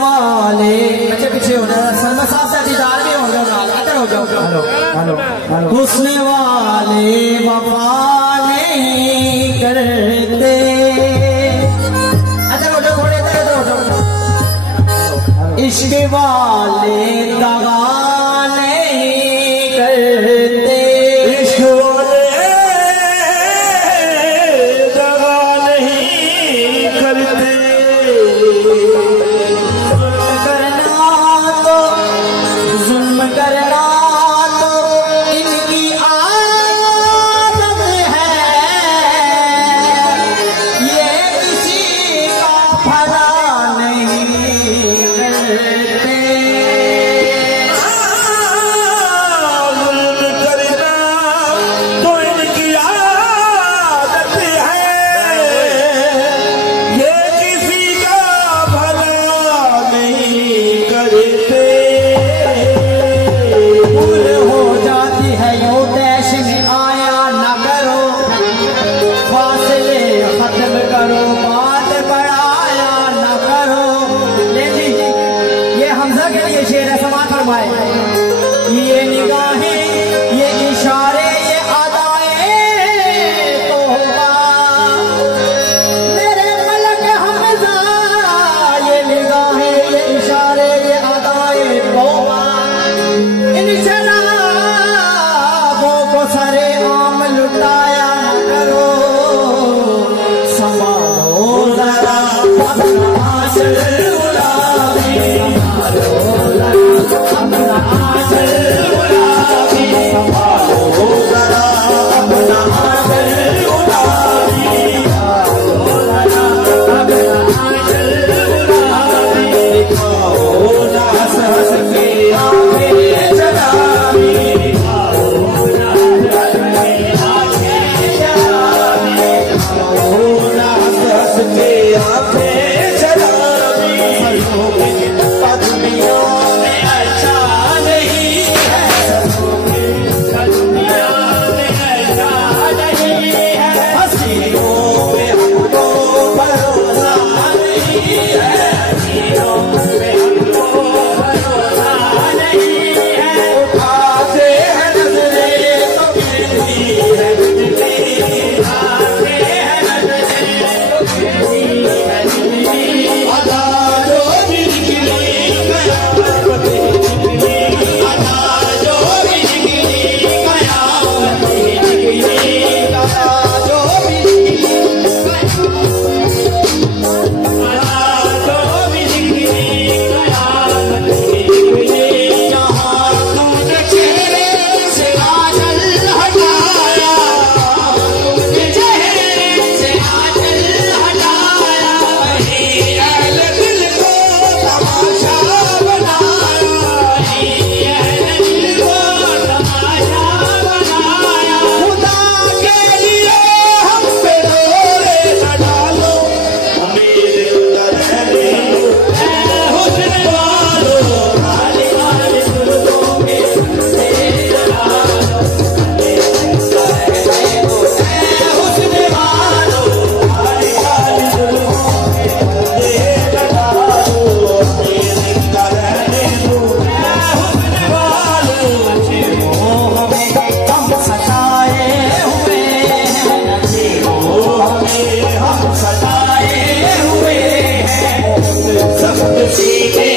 वाले बच्चे पीछे हो रहे सलमा साहब से दीदार भी हो जाओ अंदर हो जाओ। Hello hello hello. हुस्न वाले वफा नहीं करते। अंदर हो जाओ थोड़े अंदर हो जाओ। इश्क वाले दगा नहीं करते। इश्क वाले दगा नहीं करते। करना तो इनकी आदत है, ये किसी का भला नहीं करते। जुल्म करना तो इनकी आदत है, ये किसी का भला नहीं करते। करो बात बढ़ाया न करो। लेकिन ये हमजा के लिए शेर है, समाज फरमाए। ये निगाहें ये इशारे ये अदाए तौबा मेरे मलक हमजा। ये निगाहें ये इशारे ये अदाए तौबा इन शराबों को सरे आम लुटाया न करो। हम सताए हुए हैं, सब सीखे